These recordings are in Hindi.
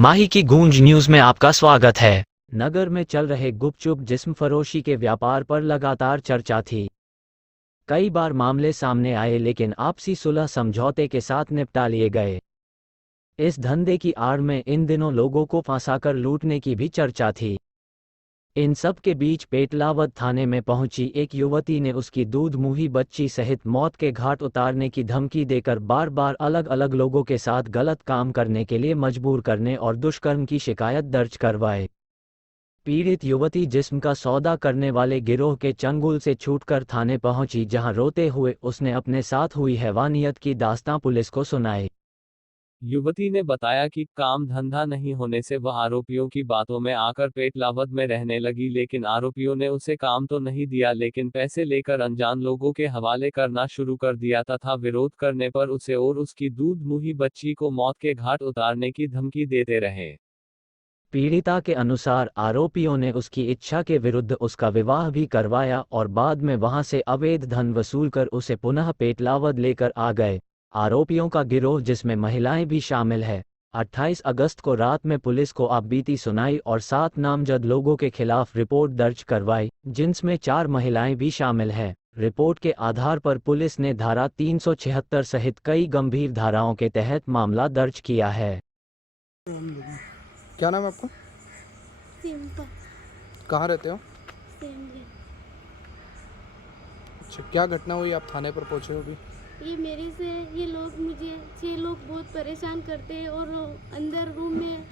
माही की गूंज न्यूज में आपका स्वागत है। नगर में चल रहे गुपचुप जिस्म फरोशी के व्यापार पर लगातार चर्चा थी। कई बार मामले सामने आए लेकिन आपसी सुलह समझौते के साथ निपटा लिए गए। इस धंधे की आड़ में इन दिनों लोगों को फंसाकर लूटने की भी चर्चा थी। इन सब के बीच पेटलावद थाने में पहुंची एक युवती ने उसकी दूध मुंही बच्ची सहित मौत के घाट उतारने की धमकी देकर बार बार अलग अलग लोगों के साथ गलत काम करने के लिए मजबूर करने और दुष्कर्म की शिकायत दर्ज करवाए। पीड़ित युवती जिस्म का सौदा करने वाले गिरोह के चंगुल से छूटकर थाने पहुंची, जहां रोते हुए उसने अपने साथ हुई हैवानियत की दास्तां पुलिस को सुनाई। युवती ने बताया कि काम धंधा नहीं होने से वह आरोपियों की बातों में आकर पेटलावद में रहने लगी, लेकिन आरोपियों ने उसे काम तो नहीं दिया लेकिन पैसे लेकर अनजान लोगों के हवाले करना शुरू कर दिया तथा विरोध करने पर उसे और उसकी दूध मुंही बच्ची को मौत के घाट उतारने की धमकी देते रहे। पीड़िता के अनुसार आरोपियों ने उसकी इच्छा के विरुद्ध उसका विवाह भी करवाया और बाद में वहां से अवैध धन वसूलकर उसे पुनः पेटलावद लेकर आ गए। आरोपियों का गिरोह, जिसमें महिलाएं भी शामिल है, 28 अगस्त को रात में पुलिस को आपबीती सुनाई और 7 नामजद लोगों के खिलाफ रिपोर्ट दर्ज करवाई, जिनमें 4 महिलाएं भी शामिल हैं। रिपोर्ट के आधार पर पुलिस ने धारा 376 सहित कई गंभीर धाराओं के तहत मामला दर्ज किया है। क्या नाम है आपका? सिंपल कहाँ रहते हो? सेम। अच्छा, क्या घटना हुई, आप थाने पर पहुँचे हो अभी? ये मेरे से ये लोग बहुत परेशान करते हैं और अंदर रूम में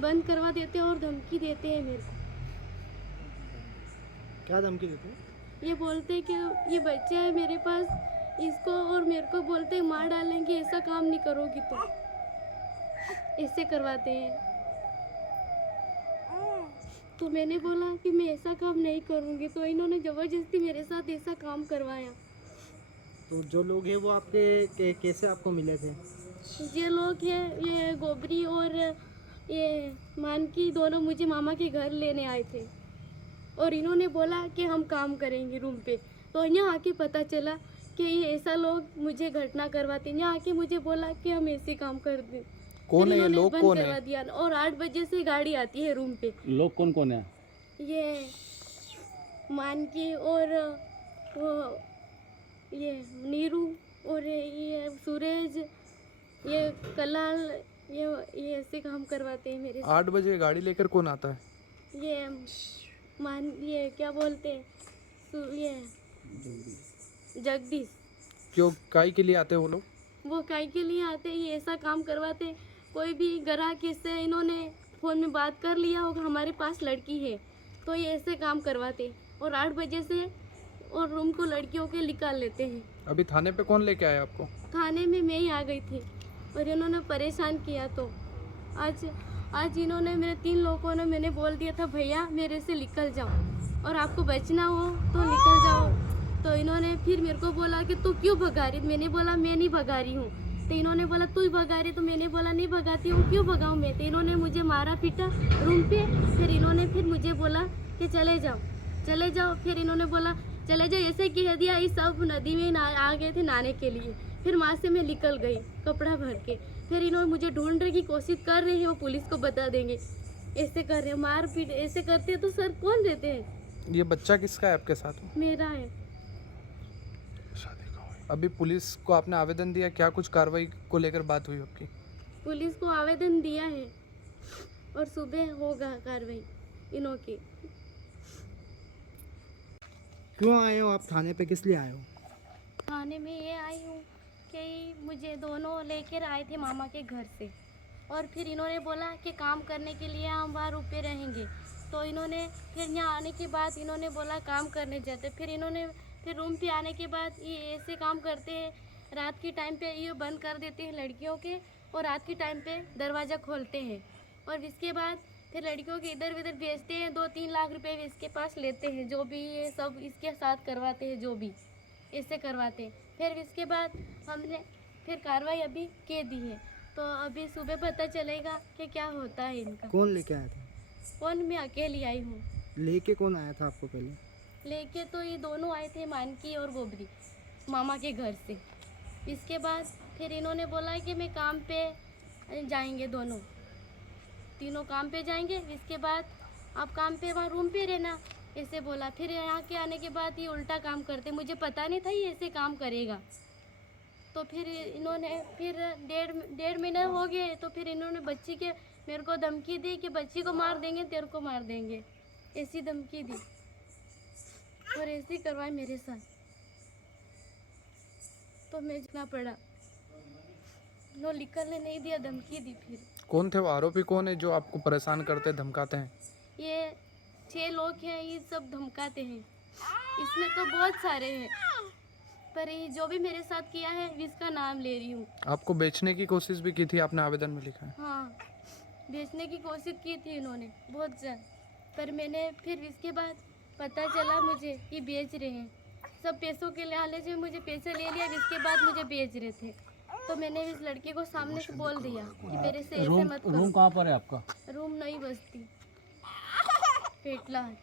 बंद करवा देते हैं और धमकी देते हैं मेरे को। क्या धमकी देते हैं? ये बोलते हैं कि ये बच्चा है मेरे पास, इसको और मेरे को बोलते हैं मार डालेंगे, ऐसा काम नहीं करोगी तो ऐसे करवाते हैं। तो मैंने बोला कि मैं ऐसा काम नहीं करूँगी, तो इन्होंने ज़बरदस्ती मेरे साथ ऐसा काम करवाया। तो जो लोग हैं वो आपके कैसे आपको मिले थे? ये लोग हैं, ये गोबरी और ये मानकी, दोनों मुझे मामा के घर लेने आए थे और इन्होंने बोला कि हम काम करेंगे रूम पे। तो यहाँ आके पता चला कि ये ऐसा लोग मुझे घटना करवाते हैं। यहाँ आके मुझे बोला कि हम ऐसे काम कर दें। कौन है ये लोग? बंद कौन करवा है? दिया और 8 बजे से गाड़ी आती है रूम पे। लोग कौन कौन है? ये मानकी और वो ये नीरू और ये सूरज, ये कलाल, ये ऐसे काम करवाते हैं मेरे 8 बजे गाड़ी लेकर कौन आता है? ये क्या बोलते हैं, ये जगदीश। क्यों, काई के लिए आते हैं वो लोग? वो काय के लिए आते हैं, ये ऐसा काम करवाते हैं। कोई भी ग्राहक से इन्होंने फ़ोन में बात कर लिया होगा, हमारे पास लड़की है, तो ये ऐसे काम करवाते हैं और 8 बजे से और रूम को लड़कियों के निकाल लेते हैं। अभी थाने पे कौन लेके आया आपको? थाने में मैं ही आ गई थी और इन्होंने परेशान किया। तो आज इन्होंने मेरे 3 लोगों ने मैंने बोल दिया था भैया मेरे से निकल जाओ और आपको बचना हो तो निकल जाओ। तो इन्होंने फिर मेरे को बोला कि तू क्यों भगा रही? मैंने बोला मैं नहीं भगा रही हूँ। तो इन्होंने बोला तू ही भगा रही, तो मैंने बोला नहीं भगाती हूँ, क्यों भगाऊँ मैं? तो इन्होंने मुझे मारा पीटा रूम पे। फिर इन्होंने फिर मुझे बोला कि चले जाओ। फिर इन्होंने बोला चले जाओ, ऐसे कह दिया। इस सब नदी में आ गए थे नहाने के लिए। फिर वहाँ से मैं निकल गई कपड़ा भर के। फिर इन्होंने मुझे ढूंढने की कोशिश कर रहे हैं, वो पुलिस को बता देंगे। ऐसे कर रहे हैं, मार पीट ऐसे करते हैं, तो सर कौन देते हैं? ये बच्चा किसका है आपके साथ? मेरा है। अभी पुलिस को आपने आवेदन दिया, क्या कुछ कार्रवाई को लेकर बात हुई आपकी? पुलिस को आवेदन दिया है और सुबह होगा कार्रवाई इन्हों की। क्यों आए हो आप थाने पे, किस लिए आए हो? थाने में ये आई हूँ कि मुझे दोनों लेकर आए थे मामा के घर से और फिर इन्होंने बोला कि काम करने के लिए हम वहाँ रुपये रहेंगे। तो इन्होंने फिर यहाँ आने के बाद इन्होंने बोला काम करने जाते। फिर इन्होंने फिर रूम पे आने के बाद ये ऐसे काम करते हैं। रात के टाइम पे ये बंद कर देते हैं लड़कियों के और रात के टाइम पे दरवाज़ा खोलते हैं और इसके बाद फिर लड़कियों के इधर उधर भेजते हैं। 2-3 लाख रुपए इसके पास लेते हैं, जो भी ये सब इसके साथ करवाते हैं, जो भी ऐसे करवाते हैं। फिर इसके बाद हमने फिर कार्रवाई अभी के दी है, तो अभी सुबह पता चलेगा कि क्या होता है इनका। कौन लेके आया था? कौन? मैं अकेली आई हूँ। लेके कौन आया था आपको पहले? लेके तो ये दोनों आए थे, मानकी और गोबरी, मामा के घर से। इसके बाद फिर इन्होंने बोला कि मैं काम पे जाएंगे दोनों। तीनों काम पे जाएंगे, इसके बाद आप काम पे वहाँ रूम पे रहना, ऐसे बोला। फिर यहाँ के आने के बाद ये उल्टा काम करते, मुझे पता नहीं था ये ऐसे काम करेगा। तो फिर इन्होंने फिर डेढ़ महीने हो गए, तो फिर इन्होंने बच्ची के मेरे को धमकी दी कि बच्ची को मार देंगे, तेरे को मार देंगे, ऐसी धमकी दी और ऐसे ही करवाए मेरे साथ। तो मैं जाना पड़ा, नो निकलने नहीं दिया, धमकी दी। फिर कौन थे वो आरोपी, कौन है जो आपको परेशान करते धमकाते हैं? ये 6 लोग हैं, ये सब धमकाते हैं। इसमें तो बहुत सारे हैं, पर ये जो भी मेरे साथ किया है इसका नाम ले रही हूँ। आपको बेचने की कोशिश भी की थी, आपने आवेदन में लिखा है। हाँ, बेचने की कोशिश की थी इन्होंने बहुत ज़्यादा, पर मैंने फिर इसके बाद पता चला मुझे कि बेच रहे हैं, सब पैसों के लालच में मुझे पैसे ले लिया, इसके बाद मुझे बेच रहे थे। तो मैंने इस लड़के को सामने से बोल दिया कि मेरे से ऐसे मत करो। रूम कहाँ पर है आपका? रूम नहीं बसती, पेटला है।